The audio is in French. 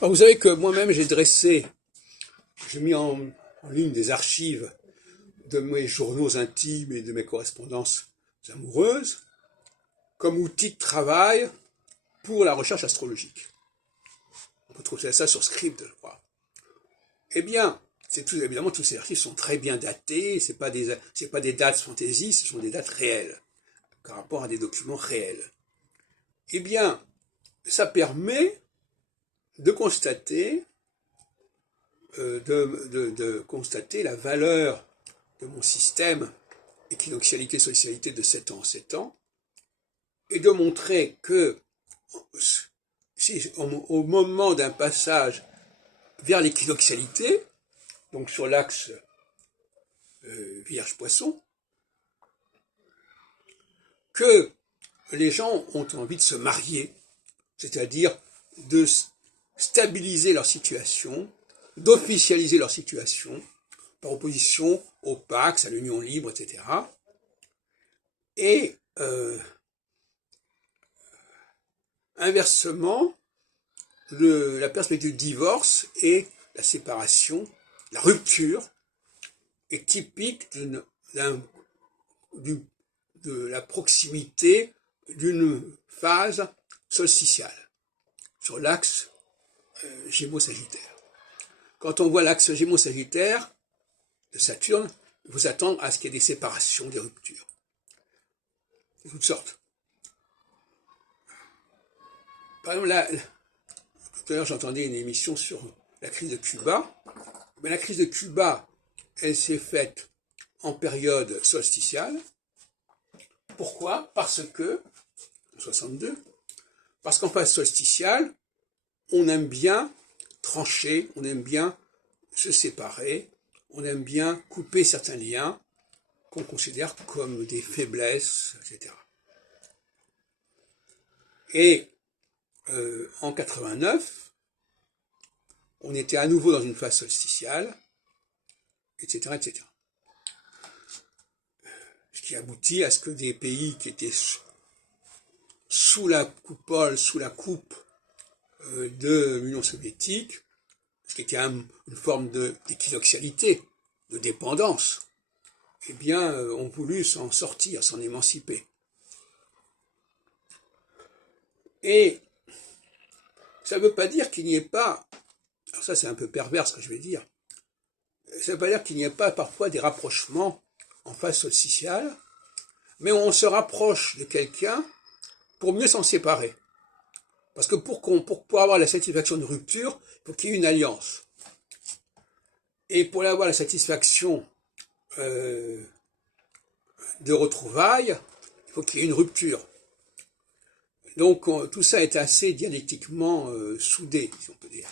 Alors, vous savez que moi-même j'ai mis en ligne des archives de mes journaux intimes et de mes correspondances amoureuses comme outil de travail pour la recherche astrologique. On peut trouver ça sur Scribd, je crois. Eh bien, évidemment, tous ces archives sont très bien datés, c'est pas des dates fantaisie, ce sont des dates réelles, par rapport à des documents réels. Eh bien, ça permet de constater constater la valeur de mon système équinoxialité-solstitialité de 7 ans en 7 ans, et de montrer que au moment d'un passage vers l'équinoxialité, donc sur l'axe Vierge-Poisson, que les gens ont envie de se marier, c'est-à-dire de stabiliser leur situation, d'officialiser leur situation, par opposition au Pax, à l'union libre, etc. Et inversement, la perspective du divorce et la séparation, la rupture, est typique de la proximité d'une phase solsticiale sur l'axe Gémeaux-Sagittaire. Quand on voit l'axe Gémeaux-Sagittaire de Saturne, il faut s'attendre à ce qu'il y ait des séparations, des ruptures, de toutes sortes. Par exemple, là, tout à l'heure j'entendais une émission sur la crise de Cuba. Mais la crise de Cuba, elle s'est faite en période solsticiale. Pourquoi? Parce que, en 62, parce qu'en phase solsticiale, on aime bien trancher, on aime bien se séparer, on aime bien couper certains liens qu'on considère comme des faiblesses, etc. Et en 89, on était à nouveau dans une phase solsticiale, etc., etc. Ce qui aboutit à ce que des pays qui étaient sous la coupole, sous la coupe de l'Union soviétique, ce qui était une forme d'équinoxialité, de dépendance, eh bien, ont voulu s'en sortir, s'en émanciper. Et ça ne veut pas dire qu'il n'y ait pas, alors ça c'est un peu pervers ce que je vais dire, ça ne veut pas dire qu'il n'y ait pas parfois des rapprochements en phase solsticiale, mais on se rapproche de quelqu'un pour mieux s'en séparer. Parce que pour avoir la satisfaction de rupture, il faut qu'il y ait une alliance. Et pour avoir la satisfaction de retrouvailles, il faut qu'il y ait une rupture. Donc tout ça est assez dialectiquement soudé, si on peut dire.